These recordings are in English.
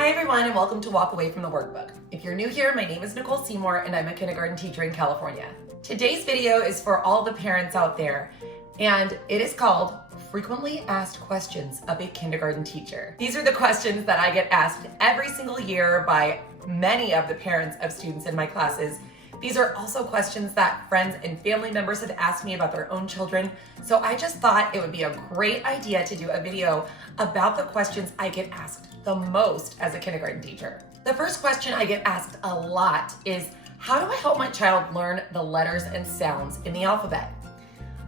Hi everyone and welcome to Walk Away from the Workbook. If you're new here, my name is Nicole Seymour and I'm a kindergarten teacher in California. Today's video is for all the parents out there and it is called Frequently Asked Questions of a Kindergarten Teacher. These are the questions that I get asked every single year by many of the parents of students in my classes. These are also questions that friends and family members have asked me about their own children. So I just thought it would be a great idea to do a video about the questions I get asked the most as a kindergarten teacher. The first question I get asked a lot is, how do I help my child learn the letters and sounds in the alphabet?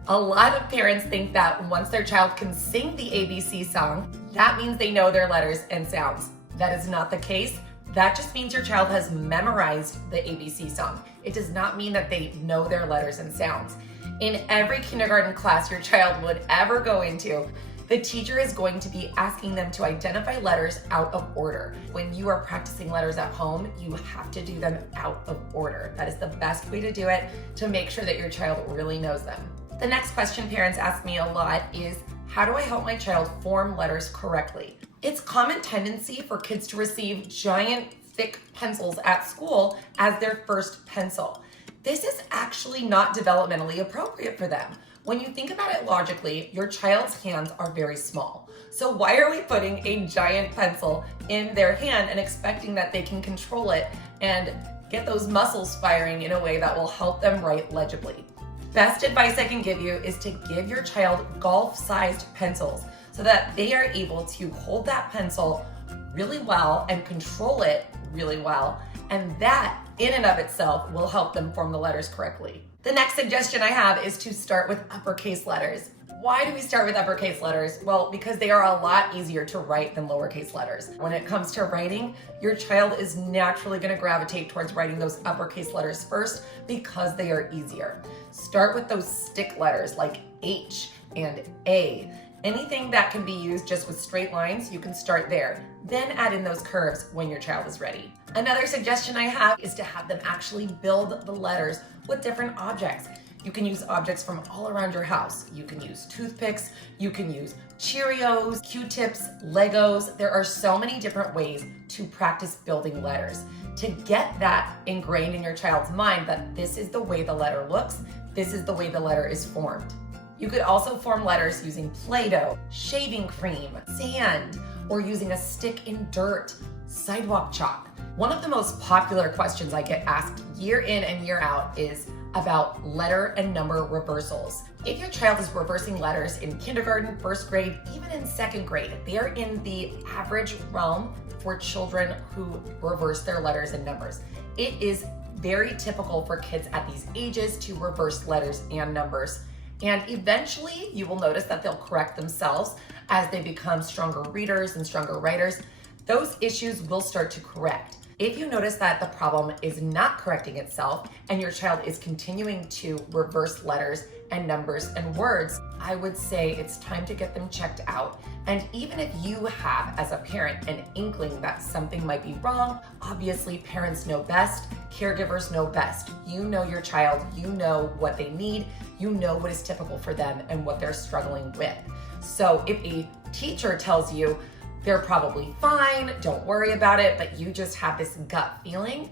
A lot of parents think that once their child can sing the ABC song, that means they know their letters and sounds. That is not the case. That just means your child has memorized the ABC song. It does not mean that they know their letters and sounds. In every kindergarten class your child would ever go into, the teacher is going to be asking them to identify letters out of order. When you are practicing letters at home, you have to do them out of order. That is the best way to do it to make sure that your child really knows them. The next question parents ask me a lot is, how do I help my child form letters correctly? It's common tendency for kids to receive giant, thick pencils at school as their first pencil. This is actually not developmentally appropriate for them. When you think about it logically, your child's hands are very small. So why are we putting a giant pencil in their hand and expecting that they can control it and get those muscles firing in a way that will help them write legibly? Best advice I can give you is to give your child golf-sized pencils so that they are able to hold that pencil really well and control it really well. And that in and of itself will help them form the letters correctly. The next suggestion I have is to start with uppercase letters. Why do we start with uppercase letters? Well, because they are a lot easier to write than lowercase letters. When it comes to writing, your child is naturally going to gravitate towards writing those uppercase letters first because they are easier. Start with those stick letters like H and A. Anything that can be used just with straight lines, you can start there. Then add in those curves when your child is ready. Another suggestion I have is to have them actually build the letters with different objects. You can use objects from all around your house. You can use toothpicks, you can use Cheerios, Q-tips, Legos. There are so many different ways to practice building letters. To get that ingrained in your child's mind that this is the way the letter looks, this is the way the letter is formed. You could also form letters using Play-Doh, shaving cream, sand, or using a stick in dirt, sidewalk chalk. One of the most popular questions I get asked year in and year out is about letter and number reversals. If your child is reversing letters in kindergarten, first grade, even in second grade, they are in the average realm for children who reverse their letters and numbers. It is very typical for kids at these ages to reverse letters and numbers. And eventually you will notice that they'll correct themselves as they become stronger readers and stronger writers. Those issues will start to correct. If you notice that the problem is not correcting itself and your child is continuing to reverse letters and numbers and words, I would say it's time to get them checked out. And even if you have, as a parent, an inkling that something might be wrong, obviously parents know best, caregivers know best. You know your child, you know what they need, you know what is typical for them and what they're struggling with. So if a teacher tells you they're probably fine, don't worry about it, but you just have this gut feeling,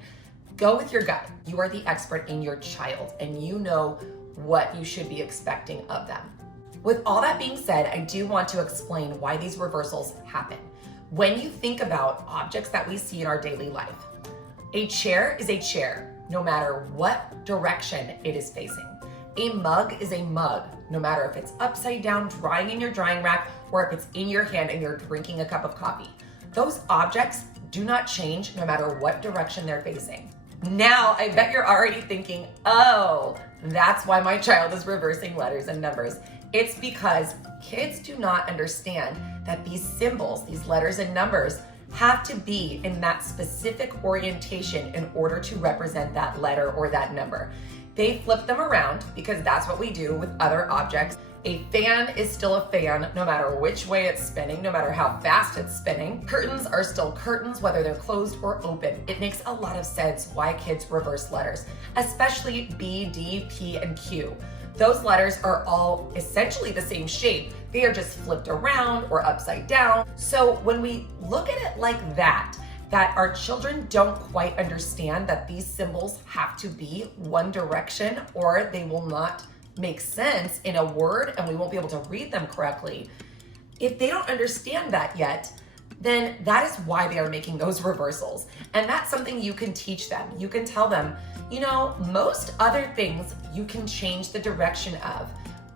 go with your gut. You are the expert in your child and you know what you should be expecting of them. With all that being said, I do want to explain why these reversals happen. When you think about objects that we see in our daily life, a chair is a chair, no matter what direction it is facing. A mug is a mug, no matter if it's upside down, drying in your drying rack, or if it's in your hand and you're drinking a cup of coffee. Those objects do not change no matter what direction they're facing. Now, I bet you're already thinking, oh, that's why my child is reversing letters and numbers. It's because kids do not understand that these symbols, these letters and numbers, have to be in that specific orientation in order to represent that letter or that number. They flip them around because that's what we do with other objects. A fan is still a fan no matter which way it's spinning, no matter how fast it's spinning. Curtains are still curtains whether they're closed or open. It makes a lot of sense why kids reverse letters, especially B, D, P, and Q. Those letters are all essentially the same shape. They are just flipped around or upside down. So when we look at it like that, that our children don't quite understand that these symbols have to be one direction or they will not make sense in a word and we won't be able to read them correctly. If they don't understand that yet, then that is why they are making those reversals. And that's something you can teach them. You can tell them, you know, most other things you can change the direction of,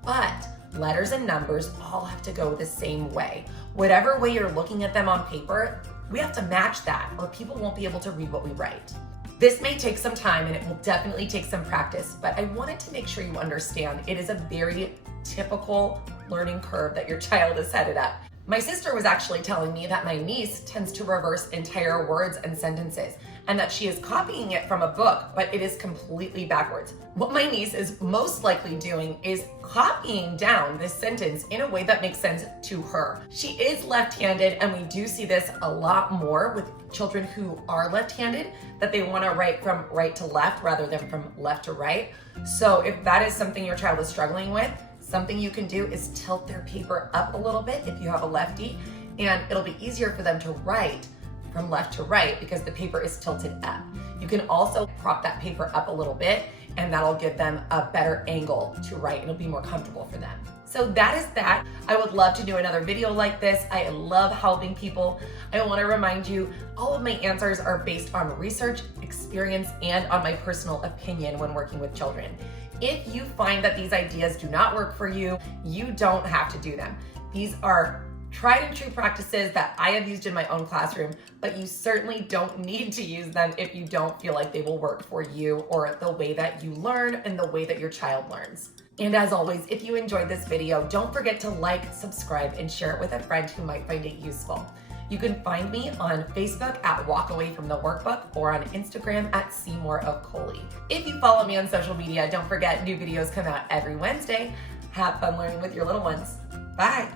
but letters and numbers all have to go the same way. Whatever way you're looking at them on paper, we have to match that or people won't be able to read what we write. This may take some time and it will definitely take some practice, but I wanted to make sure you understand it is a very typical learning curve that your child is headed up. My sister was actually telling me that my niece tends to reverse entire words and sentences and that she is copying it from a book, but it is completely backwards. What my niece is most likely doing is copying down this sentence in a way that makes sense to her. She is left-handed, and we do see this a lot more with children who are left-handed, that they want to write from right to left rather than from left to right. So if that is something your child is struggling with, something you can do is tilt their paper up a little bit if you have a lefty, and it'll be easier for them to write from left to right because the paper is tilted up. You can also prop that paper up a little bit and that'll give them a better angle to write. It'll be more comfortable for them. So that is that. I would love to do another video like this. I love helping people. I want to remind you, all of my answers are based on research, experience, and on my personal opinion when working with children. If you find that these ideas do not work for you, you don't have to do them. These are tried and true practices that I have used in my own classroom, but you certainly don't need to use them if you don't feel like they will work for you or the way that you learn and the way that your child learns. And as always, if you enjoyed this video, don't forget to like, subscribe, and share it with a friend who might find it useful. You can find me on Facebook at Walk Away From The Workbook or on Instagram at Seymour of Coley. If you follow me on social media, don't forget new videos come out every Wednesday. Have fun learning with your little ones. Bye.